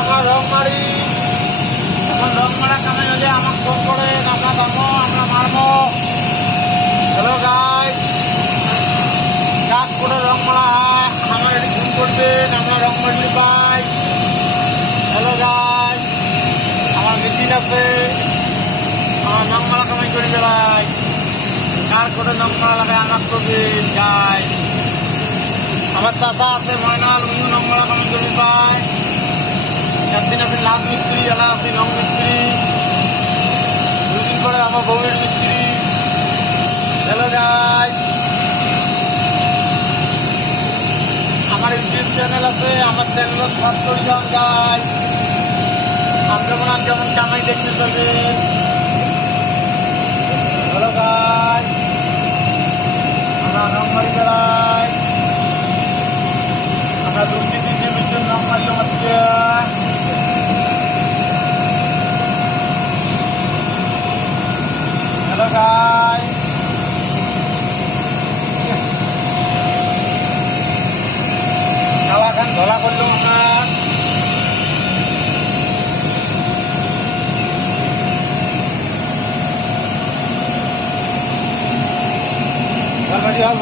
আমরা রং মারি। এখন রং মারা কামাই হলে আমাকে ফোন করে আমরা দামো আমরা মারবো। হ্যালো গাইস, কাজ করে রং মারা হয় আমার এটি ফোন করবেন, আমরা রং মারলি পাই। হ্যালো গাইস, আমার মেশিন আছে, আমার রং মারা কামাই করে বেড়াই। কার করে রং মারা লাগে আমার করবেন গাইস। আমার চাচা আছে ময়নাল, উনিও রং মারা কামাই করে পায়। একদিন আছে লাভ মিস্ত্রি, এলা আছে রং মিস্ত্রি, দুদিন পরে আমার বউয়ের মিস্ত্রি। হ্যালো গাইস, আমার ইউটিউব চ্যানেল আছে, আমার চ্যানেল সাবস্ক্রাইব করে যান গাইস। আমি যেমন কামাই দেখতে পাবে। হ্যালো গাইস, আমরা রং মারি বেড়াই, আমরা দুর্নীতির বিরুদ্ধে রং মারি হচ্ছে। হ্যালো গাইস, কালাখান ধলা করলো আমার। গাড়ি হাল